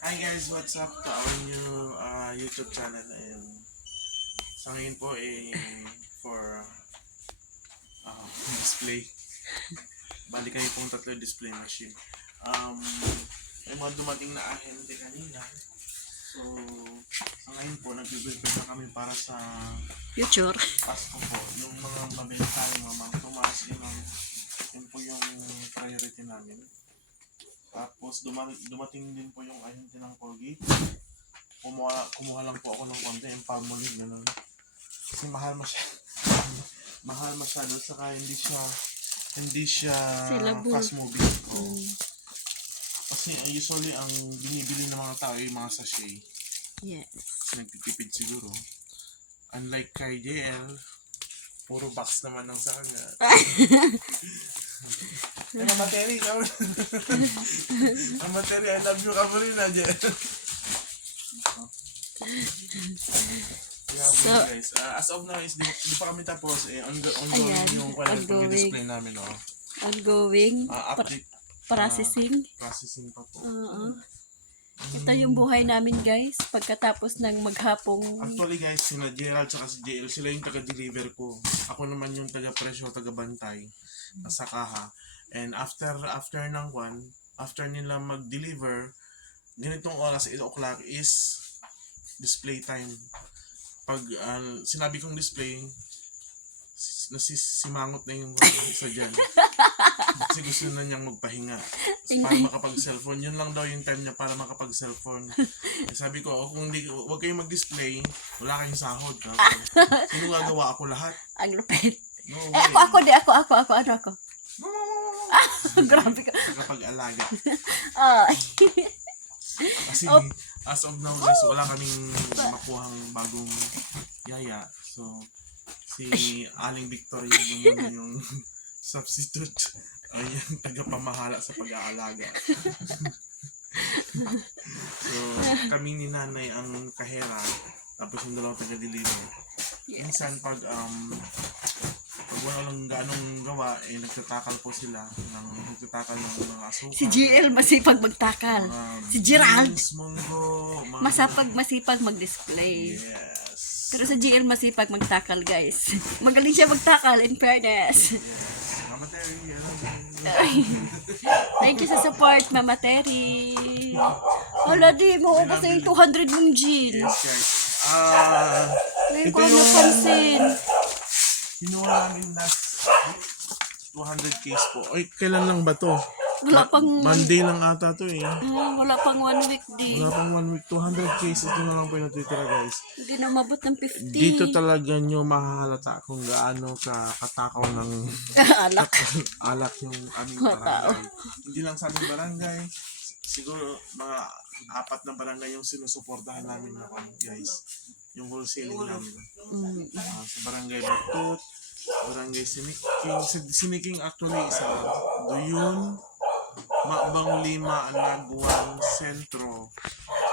Hi guys, what's up to our new uh, YouTube channel? And sa ngayon po eh for uh, display. Bali kayo pong tatlo display machine. Um, may mga dumating na ahente kanina. So sa ngayon po nagbe-prepare na kami para sa Future. Pasko po. Yung mga mabili tayo mga mga tumas yun, ang- yun po yung priority namin tapos duma- dumating din po yung ahente ng Colgate. Kumuha, kumuha lang po ako ng konti, yung palmolive, gano'n. Kasi mahal masyado. mahal masyado, saka hindi siya hindi siya fast moving. Oo. Kasi uh, usually ang binibili ng mga tao ay mga sachet. Yes. Nagtitipid siguro. Unlike kay JL, puro box naman ang sa kanya. Mama Terry, ikaw. Mama Terry, I love you ka mo rin na, JL. Yeah, So- guys, uh, as of now is di, di pa kami tapos eh ongo- ongoing Ayan, yung kung ongoing. display namin oh. Ongoing. Uh, update processing. processing pa po. Oo. Ito yung buhay namin guys. Pagkatapos ng maghapong Actually guys, sina Gerald at si JL, sila yung taga-deliver ko. Ako naman yung taga-presyo, taga-bantay sa kaha. And after after ng one, after nila mag-deliver, ganitong oras 8 o'clock is display time. Pag ah, sinabi kong display, nasisimangot na yung isa dyan. Kasi gusto na niyang magpahinga. Para makapag-cellphone. Yun lang daw yung time niya para makapag-cellphone. Eh, sabi ko, oh, kung hindi, huwag kayong mag-display, wala kayong sahod. Sino gagawa ako lahat? ang lupit. No Eh ako, ako, di ako, ako, ako, ano ako. Grabe ka. Kapag-alaga. Ay. Kasi Oh. as of now guys, wala kaming makuhang bagong yaya. So, si Aling Victoria yung yung substitute. Ay yung tagapamahala sa pag-aalaga. so, kami ni nanay ang kahera. Tapos yung dalawang taga-deliver. Minsan pag um pag wala lang ganong gawa, eh nagtatakal po sila ng nagtatakal ng mga asukal. Si GL masipag magtakal. mga Si Gerald. beans, munggo, mga- Masapag, masipag mag-display. Yes. Pero sa GL masipag magtakal guys. Magaling siya magtakal in fairness. Yes. Mama Terry, yan. Thank you sa support, Mama Terry. Hala, di mo ubos na yung 200 mong gin. Yes, guys. Ah, Ngayon ko yung napansin. Kinuha namin last 200 case po. Ay, kailan lang ba to? Wala pang, Monday lang ata to eh. ah, wala pang one week di. Wala pang one week. 200 cases na lang po yung natitira guys. Hindi na mabot ng 50. Dito talaga nyo mahahalata kung gaano ka katakaw ng Alak. alak yung aming barangay. Hindi lang sa aming barangay, siguro mga apat na barangay yung sinusuportahan namin na guys. Yung wholesaling namin. Mm. Ah, sa barangay Batut, barangay Siniking. Sa Siniking actually sa Duyun, Mabang Lima, Naguan, Sentro,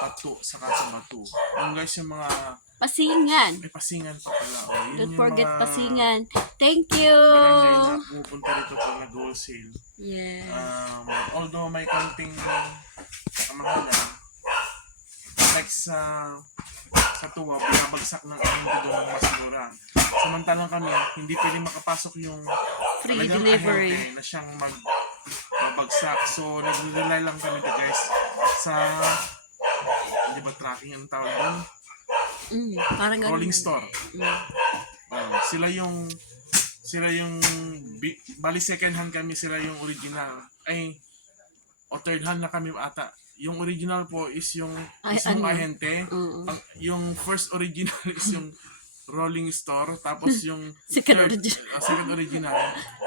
Patu, saka sa Batu. Yung guys yung mga Pasingan. may pasingan pa pala. Oh. Yun Don't forget mga pasingan. Thank you. Barangay na pumupunta rito pag nag-wholesale. Yeah. Um, although may konting kamahalan, like sa sa tuwa, binabagsak ng ahente doon ng mas mura. Samantalang kami, hindi pwede makapasok yung Free talagang delivery. ahente na siyang mag mabagsak. So, nag-rely lang kami na guys sa hindi ba tracking ang tawag doon? Mm, parang ganun. Rolling store. Mm. Oh, sila yung sila yung bali second hand kami sila yung original ay o third hand na kami ata yung original po is yung Ay, isang ano? ahente Oo. Ang- yung first original is yung rolling store tapos yung Second third- original. ah, second original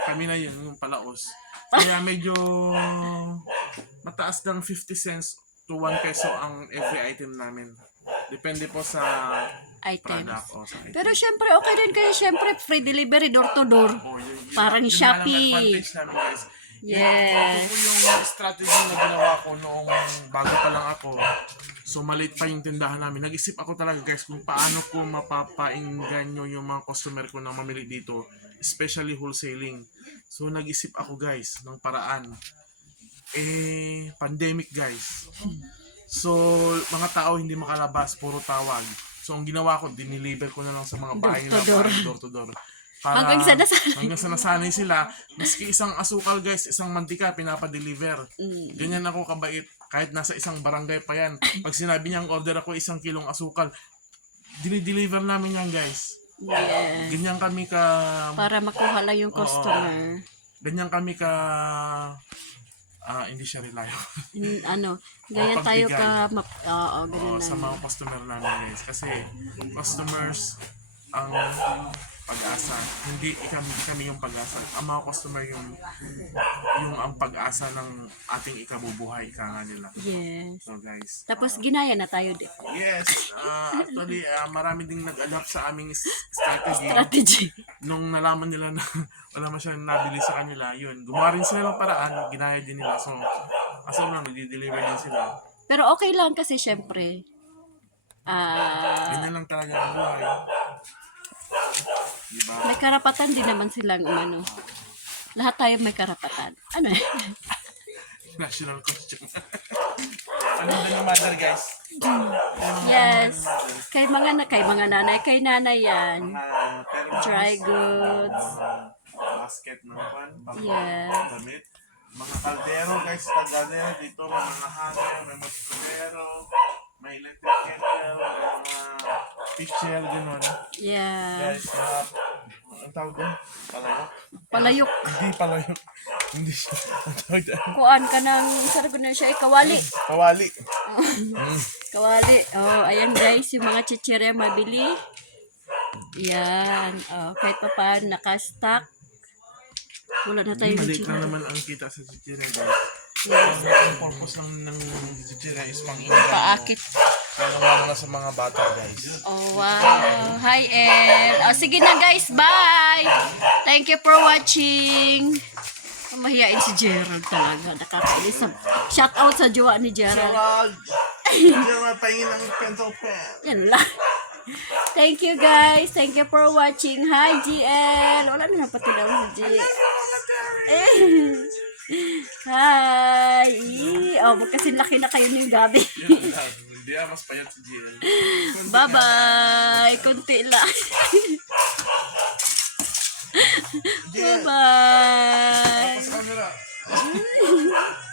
kami na yun yung palaos kaya medyo mataas ng 50 cents to 1 peso ang every item namin depende po sa Items. product o sa item Pero syempre, okay din kayo. Syempre, free delivery, door to door. Oh, yun, yun, Parang yun Shopee. nga lang advantage namin guys. Yes. Ito po yung strategy na ginawa ko noong bago pa lang ako. So maliit pa yung tindahan namin. Nag-isip ako talaga guys kung paano ko mapapainganyo yung mga customer ko na mamili dito. Especially wholesaling. So nag-isip ako guys ng paraan. Eh, pandemic guys. So, mga tao hindi makalabas, puro tawag. So, ang ginawa ko, diniliver ko na lang sa mga bahay nila, door to door. Para, Hanggang sa nasanay. Hanggang sa nasanay sila. Maski isang asukal, guys, isang mantika, pinapadeliver. Mm. Ganyan ako kabait. Kahit nasa isang barangay pa yan. Pag sinabi niyang order ako isang kilong asukal, dinideliver namin yan, guys. Yeah. Ganyan kami ka... Para makuha lang yung customer. Ganyan kami ka... ah hindi siya reliable. Ano, gaya tayo ka, map, oo, Oo, ganun sa mga customer namin guys. Kasi customers ang pag-asa. Hindi kami, kami yung pag-asa. Ang mga customer yung yung ang pag-asa ng ating ikabubuhay ika nga nila. Yes. So guys. Tapos ginaya na tayo din. Yes, ah, actually ah, marami ding nag-adapt sa aming strategy. Strategy. Nung nalaman nila na wala masyadong nabili sa kanila, yun. Gumawa rin sila ng paraan, ginaya din nila. So, kasi lang, nag-deliver din sila. Pero okay lang kasi syempre. Ah, Ganyan lang talaga ang buhay. Diba? may karapatan din naman silang ano. Lahat tayo may karapatan. Ano? National costume. ano din yung mother, guys? yes. Kay mga na, kay mga nanay, kay nanay yan. Thermos, Dry goods. basket ng pan, Yeah. damit. Mga kaldero, guys, kaldero dito, mga hanger, may mga kaldero, may electric kettle, may mga pitchel, gano'n. Yeah. Guys, mga, ang tawag doon? Palayok? Palayok. Hindi palayok. Hindi siya. Ang tawag doon? Kuan ka ng, sarap na siya, eh, kawali. Pawali. Kawali. Oh, ayan guys, yung mga chichirya mabili. Yan. Oh, kahit pa paano naka-stock. Wala na tayo Maliit lang chichirya. naman ang kita sa chichira, guys. Ang purpose lang ng chichira is pang Paakit. Lalo na sa mga bata, guys. Oh, wow. Hi, Ed. Oh, sige na guys, bye. Thank you for watching. Oh, mahihain si Gerald talaga. Nakakainis. Shout out sa jowa ni Gerald. Gerald! Gerald, pahingin ng pencil pen. Yan lang. Thank you guys. Thank you for watching. Hi, GL. Wala na napatilaw si GL. Eh. Hi. Oh, magkasin laki na kayo ni Gabi. Hindi ah, mas payat si GL. Bye-bye. Kunti lang. Bye-bye. Sa camera.